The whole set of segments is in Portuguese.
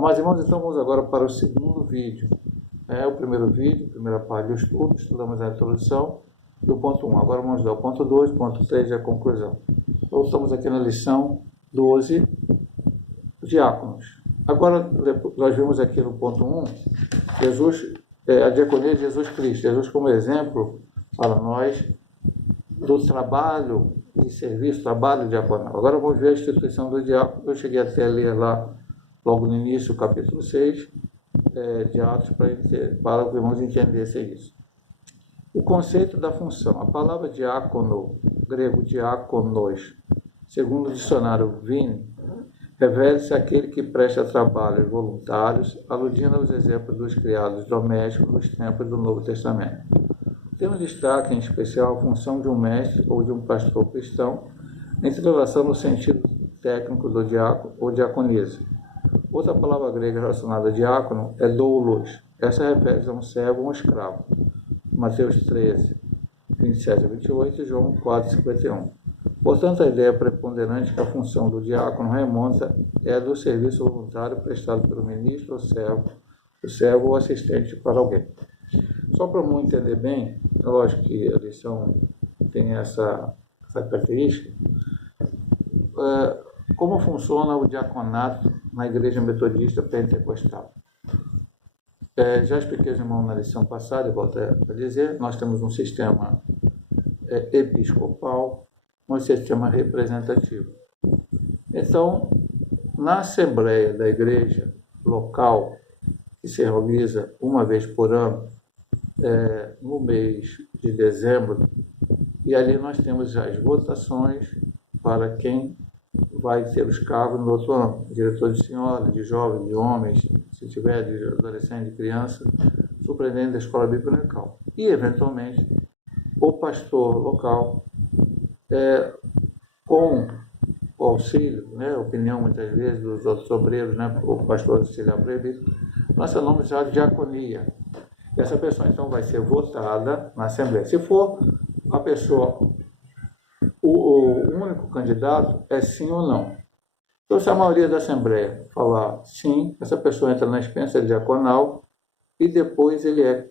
Mas, irmãos, então vamos agora para o segundo vídeo. O primeiro vídeo, a primeira parte do estudo, estudamos a introdução do ponto 1. Agora vamos dar o ponto 2, ponto 3 e a conclusão. Então, estamos aqui na lição 12, diáconos. Agora, nós vimos aqui no ponto 1, a diaconia de Jesus Cristo. Jesus como exemplo para nós do trabalho de serviço, trabalho diaconal. Agora vamos ver a instituição do diácono. Eu cheguei até a ler lá, logo no início, o capítulo 6, de Atos, para os irmãos entenderem isso. O conceito da função. A palavra diácono, grego diáconos, segundo o dicionário Vini, refere-se àquele que presta trabalhos voluntários, aludindo aos exemplos dos criados domésticos nos tempos do Novo Testamento. Temos destaque, em especial, a função de um mestre ou de um pastor cristão, em relação no sentido técnico do diácono ou diaconisa. Outra palavra grega relacionada a diácono é doulos. Essa refere-se a um servo ou um escravo. Mateus 13, 27 a 28 e João 4, 51. Portanto, a ideia preponderante que a função do diácono remonta é a do serviço voluntário prestado pelo ministro ou o servo ou assistente para alguém. Só para não entender bem, é lógico que a lição tem essa característica, como funciona o diaconato na Igreja Metodista Pentecostal. Já expliquei, irmão, na lição passada, e volto a dizer, nós temos um sistema episcopal, um sistema representativo. Então, na Assembleia da Igreja local, que se realiza uma vez por ano, no mês de dezembro, e ali nós temos as votações para quem vai ter os cargos no outro ano, diretor de senhora, de jovens, de homens, se tiver de adolescente, de criança, superintendente da escola bíblica local. E, eventualmente, o pastor local, com o auxílio, opinião muitas vezes dos outros obreiros, o pastor auxiliar presbítero, nós chamamos já de diaconia. Essa pessoa, então, vai ser votada na Assembleia. Se for a pessoa, o único candidato é sim ou não. Então, se a maioria da Assembleia falar sim, essa pessoa entra na experiência diaconal e depois ele é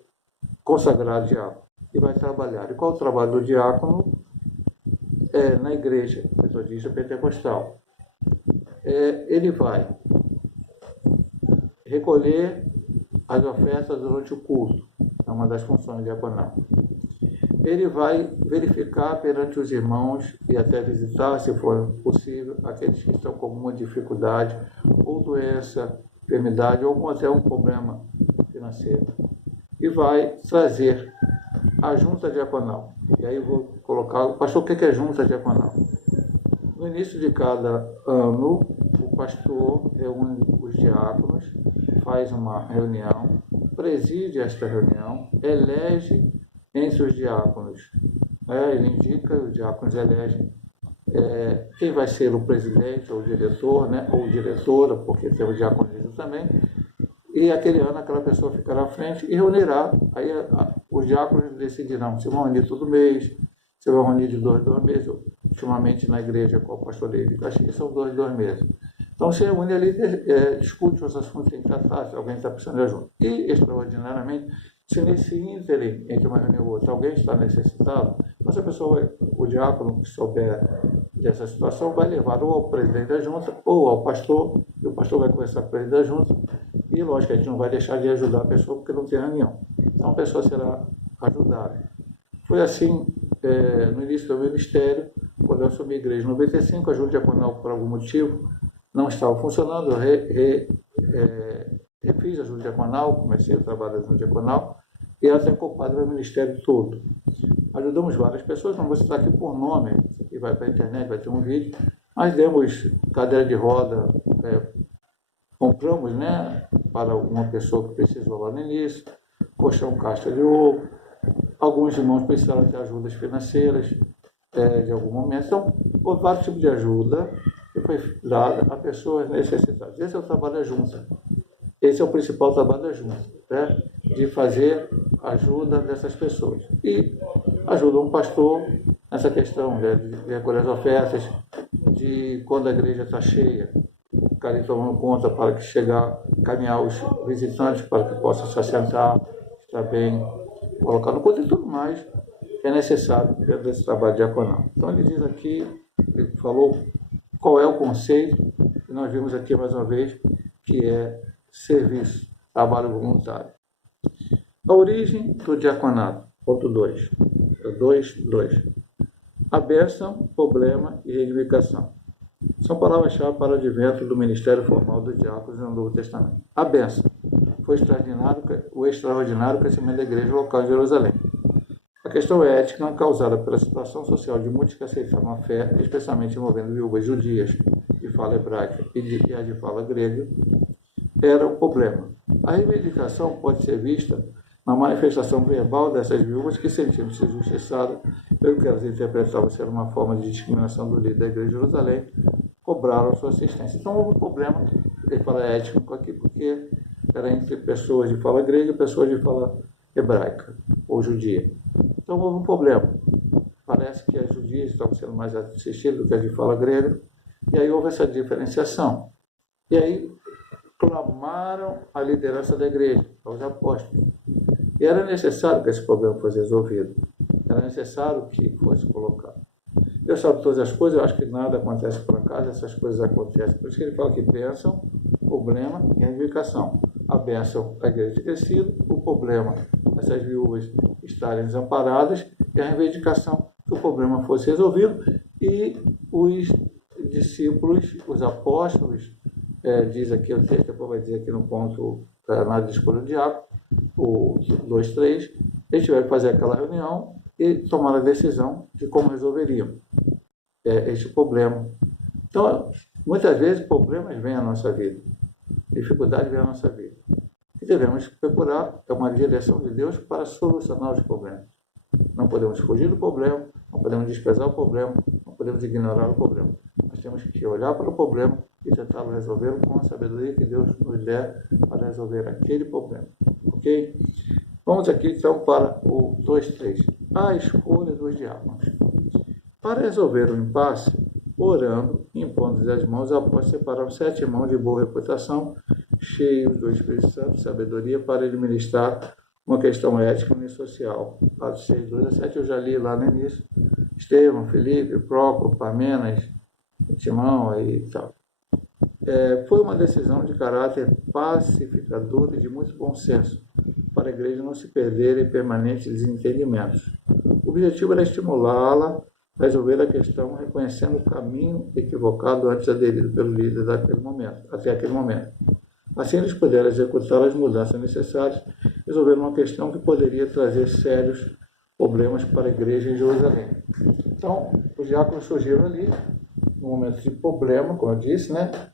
consagrado diácono e vai trabalhar. E qual é o trabalho do diácono? Na Igreja Metodista Pentecostal. Ele vai recolher as ofertas durante o culto, é uma das funções diaconal. Ele vai verificar perante os irmãos e até visitar, se for possível, aqueles que estão com alguma dificuldade, ou doença, enfermidade, ou até um problema financeiro. E vai trazer a junta diaconal. E aí eu vou colocar, pastor, o que é junta diaconal? No início de cada ano, o pastor reúne os diáconos, faz uma reunião, preside esta reunião, elege entre os diáconos. Ele indica, os diáconos elegem quem vai ser o presidente, ou o diretor, ou diretora, porque tem o diaconismo também, e aquele ano aquela pessoa ficará à frente e reunirá. Aí os diáconos decidirão se vão reunir todo mês, se vão reunir de 2 em 2 meses. Ultimamente na igreja com o pastoreio de Caxias são 2 em 2 meses. Então se reúne ali, discute os assuntos que tem que tratar, se alguém está precisando de ajuda. E, extraordinariamente, se nesse ínterim entre uma reunião e outra alguém está necessitado, essa pessoa, o diácono que souber dessa situação, vai levar ou ao presidente da junta ou ao pastor, e o pastor vai conversar com o presidente da junta, e lógico, a gente não vai deixar de ajudar a pessoa porque não tem reunião. Então a pessoa será ajudada. Foi assim no início do ministério, quando eu assumi a igreja em 95, a junta diaconal, por algum motivo, não estava funcionando, eu refiz a junta diaconal, comecei a trabalhar na junta diaconal, e ela tem ocupado o meu ministério todo. Ajudamos várias pessoas, não vou citar aqui por nome, isso aqui vai para a internet, vai ter um vídeo, mas demos cadeira de roda, compramos, para uma pessoa que precisou lá no início, colchão caixa de ovo, alguns irmãos precisaram ter ajudas financeiras de algum momento, então, houve vários tipos de ajuda que foi dada a pessoas necessitadas. Esse é o trabalho da junta. Esse é o principal trabalho da junta, de fazer ajuda dessas pessoas. E ajuda um pastor nessa questão de recolher as ofertas, de quando a igreja está cheia, ficar ali tomando conta para que caminhar os visitantes para que possam se assentar, estar bem, colocar no culto e tudo mais que é necessário dentro desse trabalho diaconal. Então ele diz aqui, ele falou qual é o conceito, e nós vimos aqui mais uma vez, que é serviço, trabalho voluntário. A origem do diaconato, ponto 2. 2. A bênção, problema e reivindicação. São palavras-chave para o advento do ministério formal dos diáconos no Novo Testamento. A bênção foi o extraordinário crescimento da igreja local de Jerusalém. A questão ética causada pela situação social de muitos que aceitavam a fé, especialmente envolvendo viúvas judias de fala hebraica e a de fala grega, era o problema. A reivindicação pode ser vista na manifestação verbal dessas viúvas que, sentindo-se injustiçadas pelo que elas interpretavam ser uma forma de discriminação do líder da igreja de Jerusalém, cobraram sua assistência. Então houve um problema, ele fala étnico aqui, porque era entre pessoas de fala grega e pessoas de fala hebraica ou judia. Então houve um problema. Parece que as judias estavam sendo mais assistidas do que as de fala grega, e aí houve essa diferenciação. E aí clamaram a liderança da igreja, aos apóstolos. E era necessário que esse problema fosse resolvido. Era necessário que fosse colocado. Deus sabe todas as coisas, eu acho que nada acontece por acaso, essas coisas acontecem. Por isso que ele fala que bênção, problema e reivindicação. A bênção, a igreja ter crescido, o problema, essas viúvas estarem desamparadas, e a reivindicação, que o problema fosse resolvido, e os discípulos, os apóstolos, diz aqui, o texto depois vai dizer aqui no ponto, na escolha do diácono, o 2:3, eles tiveram que fazer aquela reunião e tomar a decisão de como resolveriam este problema. Então, muitas vezes, problemas vêm à nossa vida, dificuldades vêm à nossa vida. E devemos procurar uma direção de Deus para solucionar os problemas. Não podemos fugir do problema, não podemos desprezar o problema, não podemos ignorar o problema. Nós temos que olhar para o problema e tentar resolvê-lo com a sabedoria que Deus nos der para resolver aquele problema. Ok? Vamos aqui então para o 2:3. A escolha dos diáconos. Para resolver o impasse, orando e impondo as mãos, após separar 7 irmãos de boa reputação, cheios do Espírito Santo, sabedoria, para administrar uma questão ética e social. Atos 6:2-7 eu já li lá no início. Estevão, Filipe, Prócoro, Parmenas, Timão e tal. Foi uma decisão de caráter pacificador e de muito bom senso, para a igreja não se perder em permanentes desentendimentos. O objetivo era estimulá-la a resolver a questão, reconhecendo o caminho equivocado antes aderido pelo líder até aquele momento. Assim, eles puderam executar as mudanças necessárias, resolver uma questão que poderia trazer sérios problemas para a igreja em Jerusalém. Então, os diáconos surgiram ali, no momento de problema, como eu disse,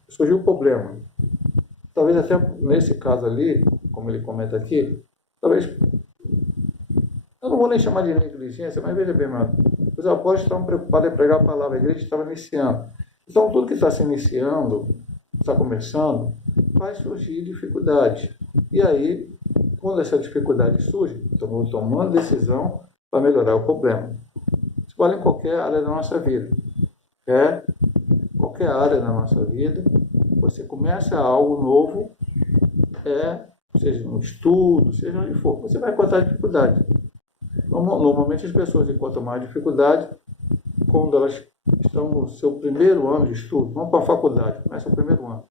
surgiu o problema. Talvez até nesse caso ali, como ele comenta aqui, talvez, eu não vou nem chamar de negligência, mas veja bem, os apóstolos estavam preocupados em pregar a palavra, a igreja estava iniciando. Então, tudo que está se iniciando, está começando, vai surgir dificuldades. E aí, quando essa dificuldade surge, estamos tomando decisão para melhorar o problema. Isso vale em qualquer área da nossa vida. Qualquer área da nossa vida, você começa algo novo, seja no estudo, seja onde for, você vai encontrar dificuldade. Normalmente as pessoas encontram mais dificuldade quando elas estão no seu primeiro ano de estudo, vão para a faculdade, começa o primeiro ano.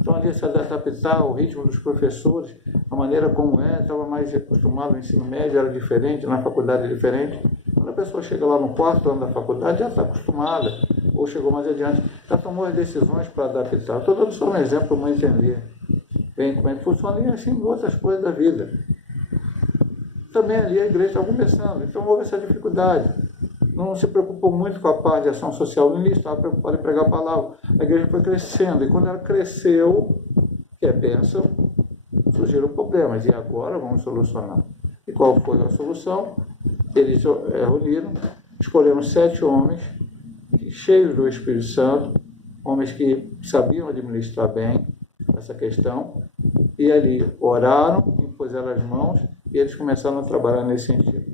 Então ali se adaptar ao ritmo dos professores, a maneira como estava mais acostumado, o ensino médio era diferente, na faculdade é diferente. Quando a pessoa chega lá no 4º ano da faculdade, já está acostumada, ou chegou mais adiante, já tomou as decisões para adaptar. Estou dando só um exemplo para uma entender bem como é que funciona, e assim em outras coisas da vida. Também ali a igreja está começando, então houve essa dificuldade. Não se preocupou muito com a parte de ação social no início, estava preocupado em pregar a palavra. A igreja foi crescendo, e quando ela cresceu, que é bênção, surgiram problemas, e agora vamos solucionar. E qual foi a solução? Eles reuniram, escolheram 7 homens, cheios do Espírito Santo, homens que sabiam administrar bem essa questão, e ali oraram, impuseram as mãos, e eles começaram a trabalhar nesse sentido.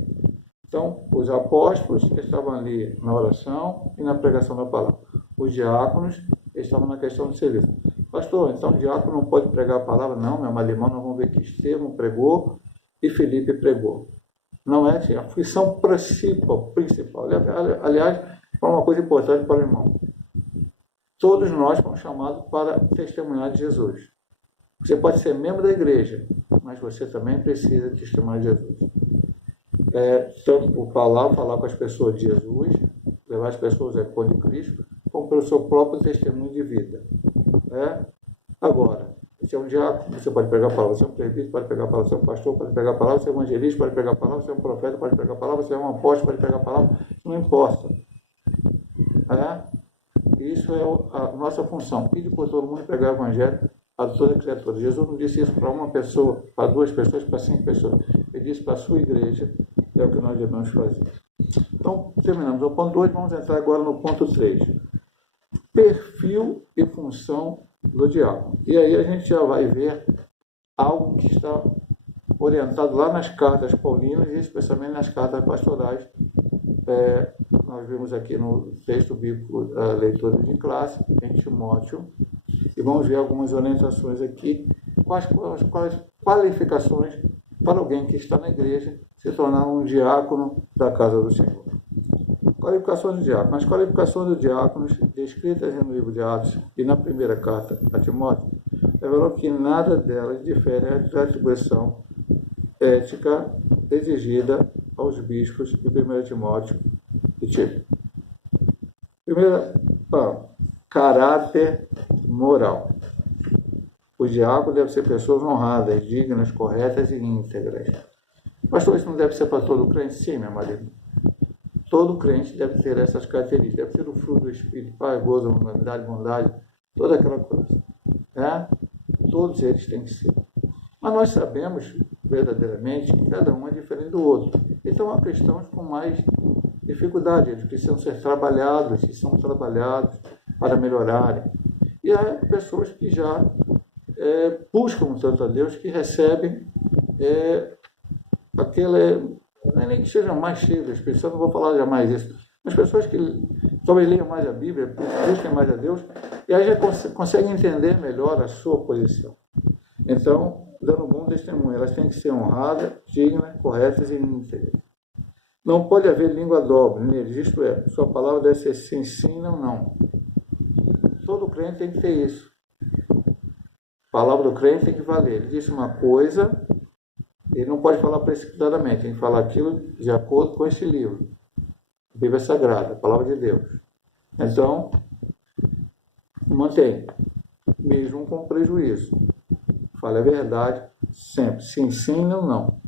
Então, os apóstolos estavam ali na oração e na pregação da palavra. Os diáconos estavam na questão do serviço. Pastor, então o diácono não pode pregar a palavra? Não, meu amado irmão, nós vamos ver que Estevão pregou e Felipe pregou. Não é assim, a função principal. Aliás, é uma coisa importante para o irmão. Todos nós fomos chamados para testemunhar de Jesus. Você pode ser membro da igreja, mas você também precisa testemunhar de Jesus. Tanto por falar com as pessoas de Jesus, levar as pessoas ao encontro de Cristo, como pelo seu próprio testemunho de vida. Agora, você é um diácono, você pode pregar a palavra, você é um presbítero, pode pregar a palavra, você é um pastor, pode pregar a palavra, você é um evangelista, pode pregar a palavra, você é um profeta, pode pregar a palavra, você é um apóstolo, pode pregar a palavra, não importa. Isso é a nossa função. Pedir por todo mundo pregar o evangelho a toda criatura. Jesus não disse isso para uma pessoa, para 2 pessoas, para 5 pessoas. Ele disse para a sua igreja, é o que nós devemos fazer. Então, terminamos o ponto 2, vamos entrar agora no ponto 3. Perfil e função do diácono. E aí a gente já vai ver algo que está orientado lá nas cartas paulinas e especialmente nas cartas pastorais. Nós vimos aqui no texto bíblico a leitura de classe, em Timóteo, e vamos ver algumas orientações aqui, quais qualificações para alguém que está na igreja se tornar um diácono da casa do Senhor. Qualificações do diácono. As qualificações dos diáconos, descritas no livro de Atos e na primeira carta a Timóteo, revelam que nada delas difere da atribuição ética exigida aos bispos de 1 Timóteo e Tito. Primeiro, caráter moral. Os diáconos devem ser pessoas honradas, dignas, corretas e íntegras. Pastor, isso não deve ser para todo crente? Sim, meu marido. Todo crente deve ter essas características, deve ter o fruto do Espírito, paz, gozo, humanidade, bondade, toda aquela coisa. Todos eles têm que ser. Mas nós sabemos verdadeiramente que cada um é diferente do outro. Então há cristãos com mais dificuldade, eles precisam ser trabalhados, e são trabalhados para melhorarem. E há pessoas que já buscam tanto a Deus que recebem nem que sejam mais cheios do Espírito Santo, não vou falar jamais isso, mas pessoas que talvez leiam mais a Bíblia, busquem mais a Deus, e aí já conseguem entender melhor a sua posição. Então, dando um bom testemunho, elas têm que ser honradas, dignas, corretas e íntegras. Não pode haver língua dobre neles, isto é, sua palavra deve ser se ensina ou não. Todo crente tem que ter isso. A palavra do crente tem que valer. Ele disse uma coisa, ele não pode falar precipitadamente, tem que falar aquilo de acordo com este livro. A Bíblia Sagrada, a palavra de Deus. Então, mantém, mesmo com prejuízo. Fale a verdade sempre, se ensina ou não.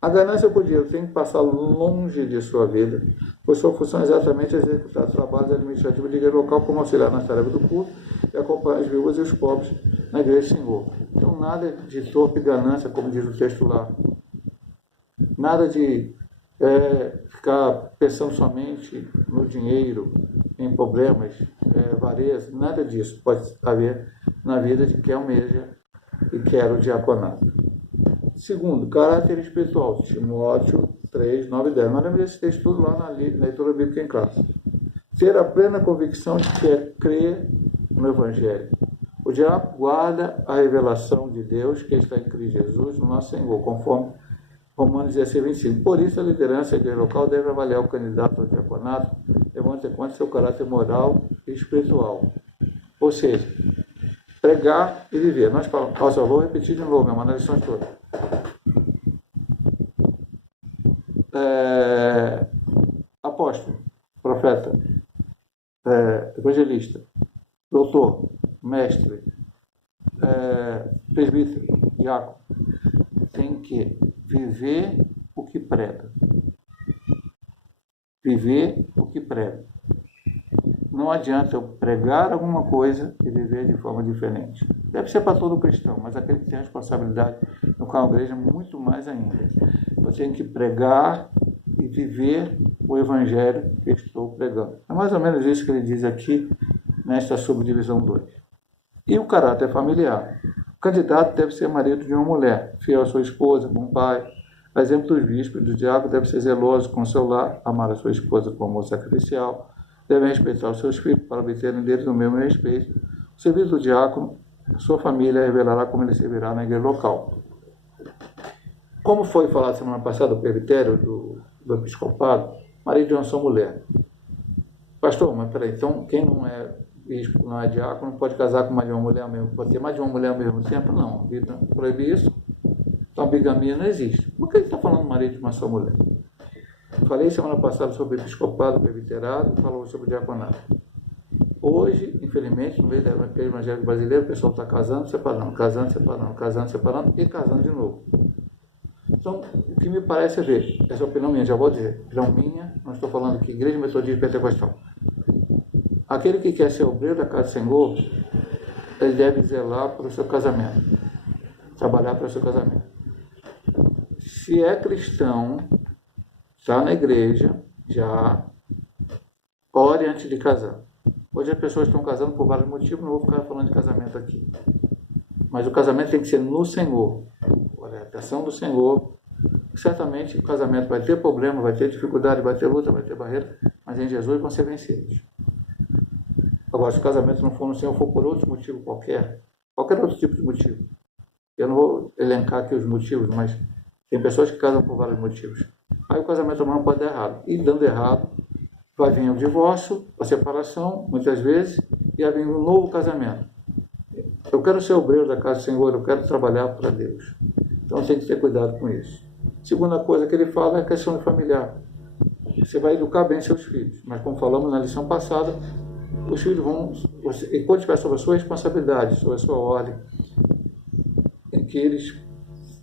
A ganância por dinheiro tem que passar longe de sua vida, pois sua função é exatamente executar trabalhos administrativos de igreja local, como auxiliar nas tarefas do culto e acompanhar as viúvas e os pobres na igreja do Senhor. Então, nada de torpe ganância, como diz o texto lá. Nada de ficar pensando somente no dinheiro, em problemas, avareza, nada disso pode haver na vida de quem almeja e quer o diaconato. Segundo, caráter espiritual, Timóteo 3, 9 e 10. Nós lemos esse texto tudo lá na leitura bíblica em classe. Ter a plena convicção de que crer no Evangelho. O diácono guarda a revelação de Deus que está em Cristo Jesus, no nosso Senhor, conforme Romanos 16, 25. Por isso, a liderança da igreja local deve avaliar o candidato ao diaconato, levando em conta seu caráter moral e espiritual. Ou seja, pregar e viver. Nós falamos, eu vou repetir de novo, minha na lição toda. Apóstolo, profeta, evangelista, doutor, mestre, presbítero, diácono, tem que viver o que prega. Viver o que prega. Não adianta eu pregar alguma coisa e viver de forma diferente. Deve ser para todo cristão, mas aquele que tem responsabilidade no qual a igreja, muito mais ainda. Eu tenho que pregar e viver o evangelho que estou pregando. É mais ou menos isso que ele diz aqui, nesta subdivisão 2. E o caráter familiar. O candidato deve ser marido de uma mulher, fiel à sua esposa, bom pai. A exemplo dos bispos e do diácono, deve ser zeloso com o seu lar, amar a sua esposa com amor sacrificial, devem respeitar os seus filhos para obterem deles o mesmo respeito. O serviço do diácono A sua família revelará como ele servirá na igreja local. Como foi falado semana passada do presbitério, do episcopado, marido de uma só mulher. Pastor, mas peraí, então quem não é bispo, não é diácono, não pode casar com mais de uma mulher ao mesmo tempo? Pode ter mais de uma mulher ao mesmo tempo? Não, a Bíblia proíbe isso. Então a bigamia não existe. Por que ele está falando marido de uma só mulher? Falei semana passada sobre episcopado, presbiterado, falou sobre diaconato. Hoje, infelizmente, no meio da igreja evangélica brasileira, o pessoal está casando, separando, casando, separando, casando, separando e casando de novo. Então, o que me parece é ver, essa opinião minha, já vou dizer, opinião minha, não estou falando aqui, Igreja Metodista Pentecostal. Aquele que quer ser obreiro da casa do Senhor, ele deve zelar para o seu casamento, trabalhar para o seu casamento. Se é cristão, está na igreja, já ore antes de casar. Hoje as pessoas estão casando por vários motivos, não vou ficar falando de casamento aqui. Mas o casamento tem que ser no Senhor, a orientação do Senhor. Certamente o casamento vai ter problema, vai ter dificuldade, vai ter luta, vai ter barreira, mas em Jesus vão ser vencidos. Agora, se o casamento não for no Senhor, for por outro motivo qualquer outro tipo de motivo. Eu não vou elencar aqui os motivos, mas tem pessoas que casam por vários motivos. Aí o casamento não pode dar errado. E dando errado, vai vir o divórcio, a separação, muitas vezes, e vai vir um novo casamento. Eu quero ser obreiro da casa do Senhor, eu quero trabalhar para Deus. Então tem que ter cuidado com isso. Segunda coisa que ele fala é a questão familiar. Você vai educar bem seus filhos, mas como falamos na lição passada, os filhos vão, enquanto estiver sob a sua responsabilidade, sob a sua ordem, em que eles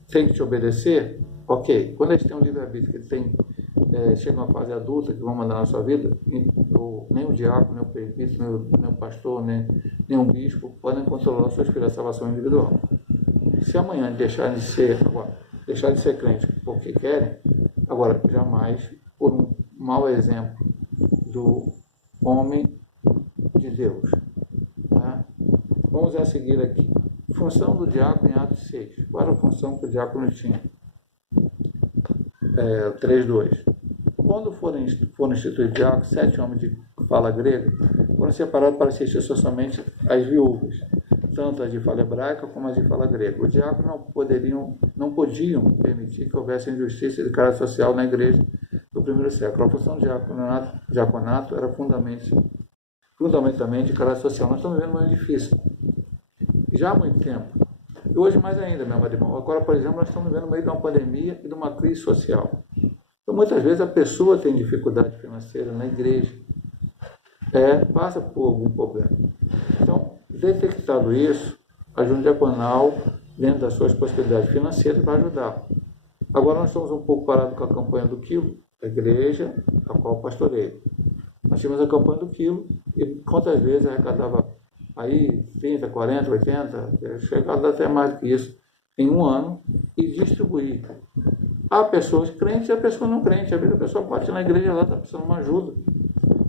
têm que te obedecer, ok. Quando eles têm um livre-arbítrio, que eles chegam a uma fase adulta, que vão mandar na sua vida, nem o diácono, nem o presbítero, nem o pastor, nem um bispo podem controlar os seus filhos, a salvação individual. Se amanhã deixarem de ser crentes porque querem, agora, jamais por um mau exemplo do homem de Deus. Tá? Vamos a seguir aqui. Função do diácono em Atos 6. Qual era a função que o diácono tinha? 3:2. Quando foram instituídos diáconos, 7 homens de fala grega foram separados para assistir somente as viúvas, tanto as de fala hebraica como as de fala grega. Os diáconos não podiam permitir que houvesse injustiça de caráter social na igreja do primeiro século. A função do diaconato era fundamentalmente de caráter social. Nós estamos vivendo um momento difícil, já há muito tempo. E hoje mais ainda, meu amado irmão. Agora, por exemplo, nós estamos vivendo no meio de uma pandemia e de uma crise social. Então, muitas vezes a pessoa tem dificuldade financeira na igreja, passa por algum problema. Então, detectado isso, a junta diaconal, dentro das suas possibilidades financeiras, vai ajudar. Agora nós estamos um pouco parados com a campanha do quilo, da igreja, a qual pastorei. Nós tínhamos a campanha do quilo, e quantas vezes arrecadava aí 30, 40, 80, chegava até mais do que isso, em um ano, e distribuir. Há pessoas crentes e há pessoas não crentes. Às vezes a pessoa pode ir na igreja lá, está precisando de uma ajuda.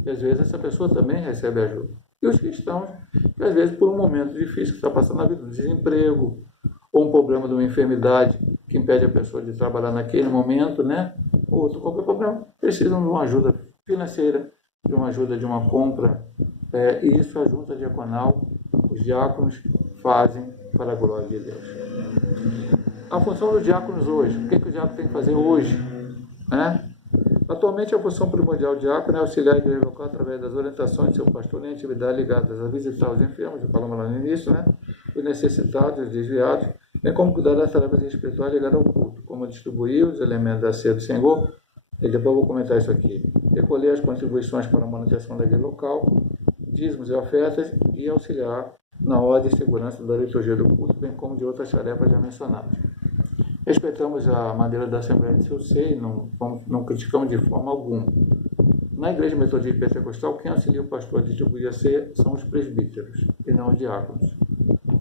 E às vezes essa pessoa também recebe ajuda. E os cristãos, que às vezes por um momento difícil que está passando na vida, um desemprego, ou um problema de uma enfermidade que impede a pessoa de trabalhar naquele momento, né? Ou outro qualquer problema, precisam de uma ajuda financeira, de uma ajuda de uma compra. E isso a junta diaconal, os diáconos fazem para a glória de Deus. A função dos diáconos hoje, o que o diácono tem que fazer hoje? Atualmente, a função primordial do diácono é auxiliar a igreja local através das orientações de seu pastor em atividades ligadas a visitar os enfermos, já falamos lá no início, os necessitados, os desviados, bem como cuidar das tarefas espirituais ligadas ao culto, como distribuir os elementos da ceia do Senhor, e depois eu vou comentar isso aqui, recolher as contribuições para a manutenção da igreja local, dízimos e ofertas, e auxiliar na ordem e segurança da liturgia do culto, bem como de outras tarefas já mencionadas. Respeitamos a maneira da Assembleia de seu seio, não criticamos de forma alguma. Na Igreja Metodista Pentecostal, quem auxilia o pastor a distribuir a ceia são os presbíteros, e não os diáconos.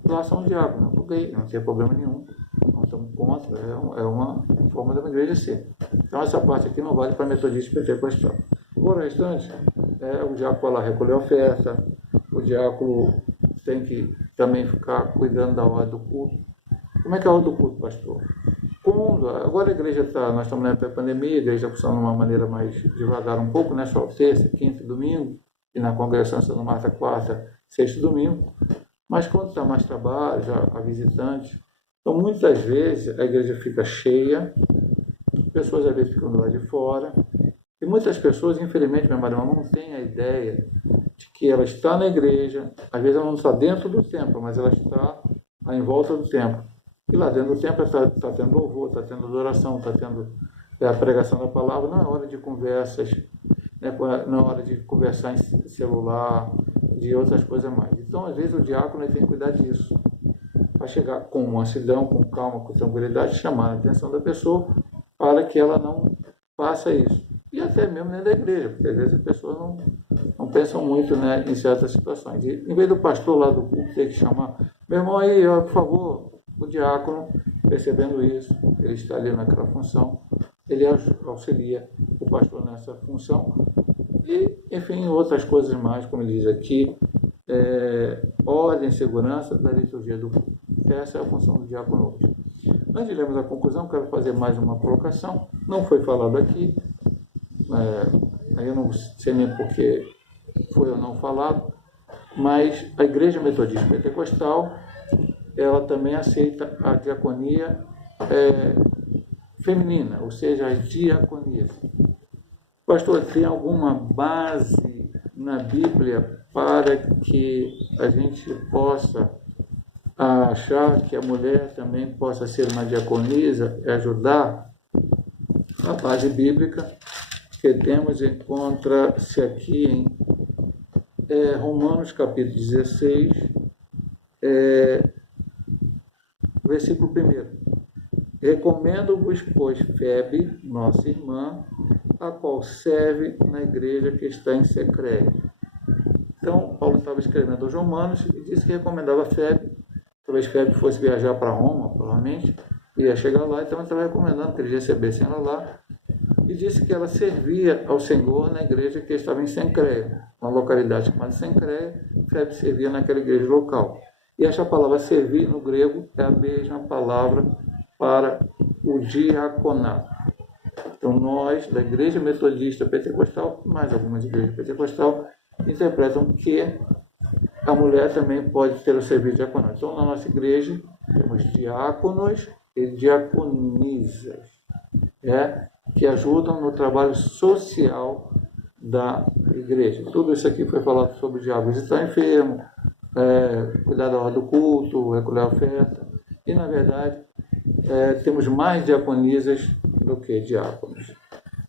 Lá são os diáconos, ok, não tem problema nenhum, não estamos contra, é uma forma da igreja ser. Então essa parte aqui não vale para Metodista Pentecostal. O restante, o diácono vai lá recolher a oferta, o diácono tem que também ficar cuidando da ordem do culto. Como é que é a ordem do culto, pastor? Agora a igreja nós estamos na época da pandemia, a igreja está funcionando de uma maneira mais devagar um pouco, só terça, quinta e domingo, e na congregação Santa Marta, quarta, sexta e domingo. Mas quando está mais trabalho, já há visitantes, então muitas vezes a igreja fica cheia, pessoas às vezes ficam do lado de fora, e muitas pessoas, infelizmente, minha irmã, não têm a ideia de que ela está na igreja, às vezes ela não está dentro do templo, mas ela está em volta do templo. E lá dentro do templo está tendo louvor, está tendo adoração, está tendo a pregação da palavra, não é hora de conversas, né, não é hora de conversar em celular, de outras coisas mais. Então, às vezes, o diácono tem que cuidar disso, para chegar com mansidão, com calma, com tranquilidade, chamar a atenção da pessoa para que ela não faça isso. E até mesmo dentro da igreja, porque às vezes as pessoas não pensam muito, né, em certas situações. E, em vez do pastor lá do culto ter que chamar, meu irmão aí, ó, por favor, o diácono, percebendo isso, ele está ali naquela função, ele auxilia o pastor nessa função. E, enfim, outras coisas mais, como ele diz aqui, ordem e segurança da liturgia do culto. Essa é a função do diácono hoje. Antes de lermos a conclusão, quero fazer mais uma colocação. Não foi falado aqui, aí eu não sei nem porque foi ou não falado, mas a Igreja Metodista Pentecostal, ela também aceita a diaconia feminina, ou seja, as diaconias. Pastor, tem alguma base na Bíblia para que a gente possa achar que a mulher também possa ser uma diaconisa e ajudar? A base bíblica que temos encontra-se aqui em Romanos capítulo 16, versículo 1. Recomendo-vos, pois, Febe, nossa irmã, a qual serve na igreja que está em secreto. Então, Paulo estava escrevendo aos Romanos e disse que recomendava Febe. Talvez Febe fosse viajar para Roma, provavelmente, ia chegar lá, então ele estava recomendando que eles recebessem ela lá. E disse que ela servia ao Senhor na igreja que estava em Sencreia, uma localidade chamada Sencreia. Febe servia naquela igreja local. E essa palavra servir no grego é a mesma palavra para o diaconato. Então nós, da Igreja Metodista Pentecostal, mais algumas igrejas pentecostal, interpretam que a mulher também pode ter o serviço diaconato. Então na nossa igreja temos diáconos e diaconisas, que ajudam no trabalho social da igreja. Tudo isso aqui foi falado sobre o diabo visitar enfermo, cuidar da hora do culto, recolher a oferta. E, na verdade, temos mais diaconisas do que diáconos.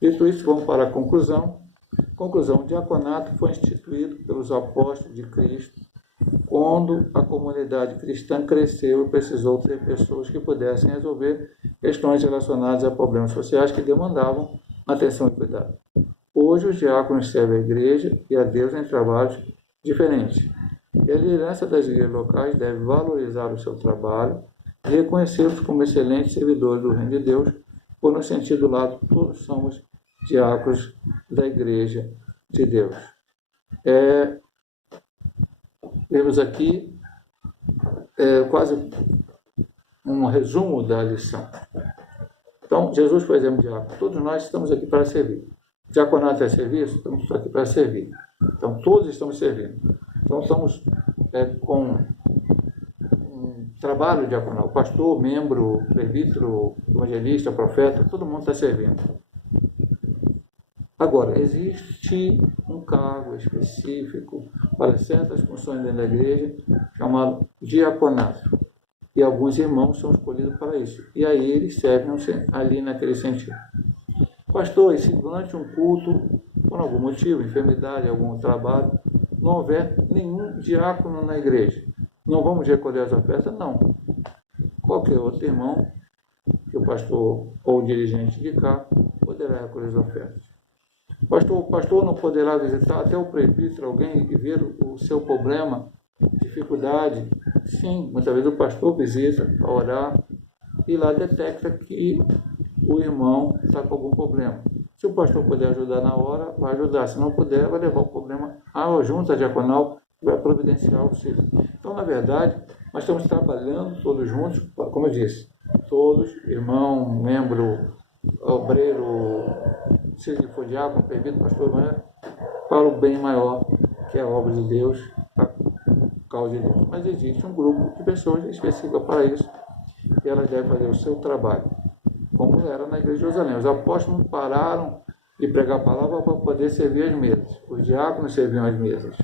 Dito isso, vamos para a conclusão. Conclusão: o diaconato foi instituído pelos apóstolos de Cristo quando a comunidade cristã cresceu e precisou ter pessoas que pudessem resolver questões relacionadas a problemas sociais que demandavam atenção e cuidado. Hoje, os diáconos servem a igreja e a Deus em trabalhos diferentes. E a liderança das igrejas locais deve valorizar o seu trabalho e reconhecê-los como excelentes servidores do reino de Deus, por no sentido lado, todos somos diáconos da igreja de Deus. Vemos aqui quase um resumo da lição. Então, Jesus, por exemplo, diácono, todos nós estamos aqui para servir. Diaconato é serviço? Estamos aqui para servir. Então, todos estamos servindo. Então, estamos com um trabalho diaconal. Pastor, membro, presbítero, evangelista, profeta, todo mundo está servindo. Agora, existe um cargo específico para certas funções dentro da igreja, chamado diaconato. E alguns irmãos são escolhidos para isso. E aí eles servem ali naquele sentido. Pastor, e se durante um culto, por algum motivo, enfermidade, algum trabalho, não houver nenhum diácono na igreja, não vamos recolher as ofertas? Não. Qualquer outro irmão, que o pastor ou o dirigente indicar, poderá recolher as ofertas. O pastor não poderá visitar até o presbítero, alguém, e ver o seu problema, dificuldade? Sim, muitas vezes o pastor visita para orar e lá detecta que o irmão está com algum problema. Se o pastor puder ajudar na hora, vai ajudar. Se não puder, vai levar o problema à junta diaconal, que vai providenciar o auxílio. Então, na verdade, nós estamos trabalhando todos juntos, como eu disse, todos, irmão, membro, obreiro, seja que for diácono, presbítero, pastor, para o bem maior, que é a obra de Deus, a causa de Deus. Mas existe um grupo de pessoas específica para isso e elas devem fazer o seu trabalho, como era na igreja de Jerusalém. Os apóstolos não pararam de pregar a palavra para poder servir as mesas. Os diáconos serviam as mesas.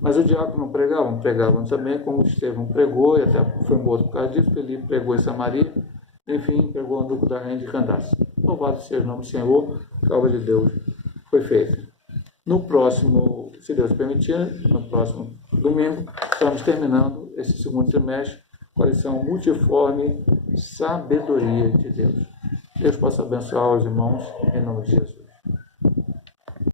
Mas o diácono não pregavam? Pregavam também, como Estevão pregou, e até foi morto por causa disso. Felipe pregou em Samaria, enfim, pregou no grupo da rainha de Candace. Louvado seja o nome do Senhor, a obra de Deus foi feita. No próximo, se Deus permitir, no próximo domingo, estamos terminando esse segundo semestre com a lição multiforme Sabedoria de Deus. Deus possa abençoar os irmãos em nome de Jesus.